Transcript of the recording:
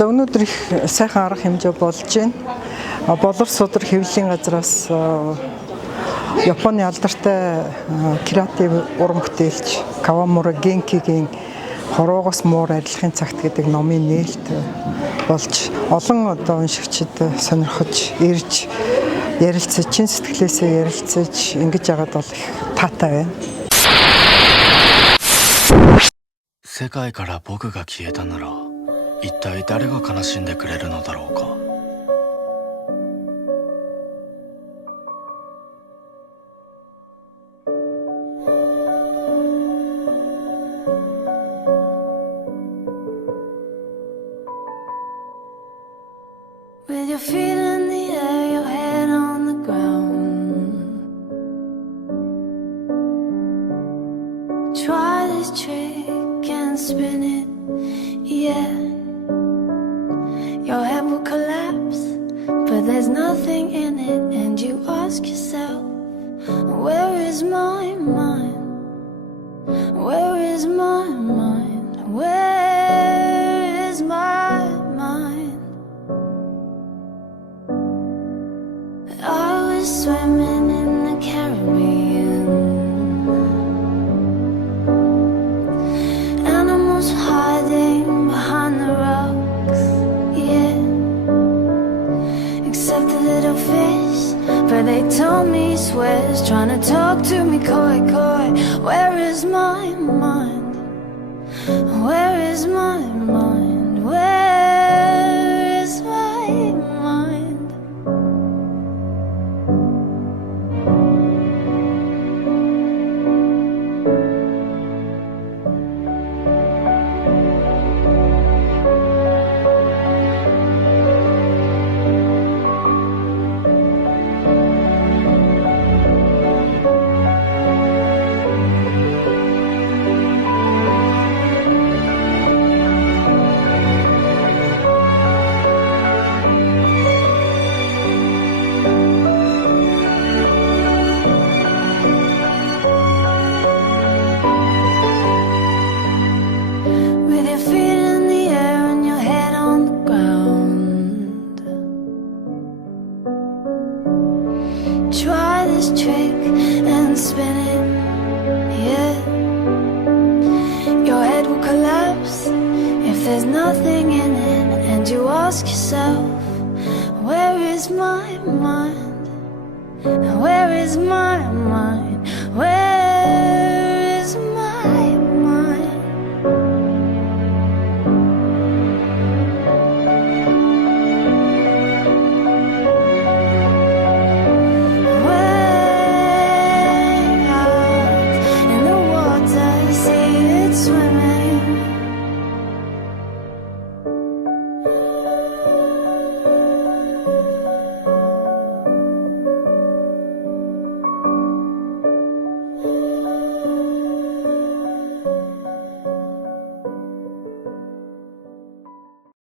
За өнөөдөр их сайхан арга хэмжээ болж байна. Болор судар хэвлэлийн газраас Японы алдартай креатив уран бүтээлч Кавамура Генкигийн хорвоогоос муур арилахын цагт гэдэг номын нээлт болж олон уншигчид сонирхож ирж ярилцаж, чин сэтгэлээсээ ярилцаж ингэж яагаад бол их таатай байна. 世界から僕が消えたなら一体誰が悲しんでくれるのだろうか。With your feet in the air, your head on the ground. Try this trick and spin it, yeah. Your head will collapse, but there's nothing in it. And you ask yourself, where is my mind? Where is my mind? Where is my mind? I was swimming in the Caribbean, animals hiding behind the rocks, yeah. Except the little fish, but they told me swears, trying to talk to me coy, coy. Where is my mind? Where is my mind? Where is my mind? With your feet in the air and your head on the ground. Try this trick and spin it, yeah. Your head will collapse if there's nothing in it. And you ask yourself, where is my mind? Where is my mind?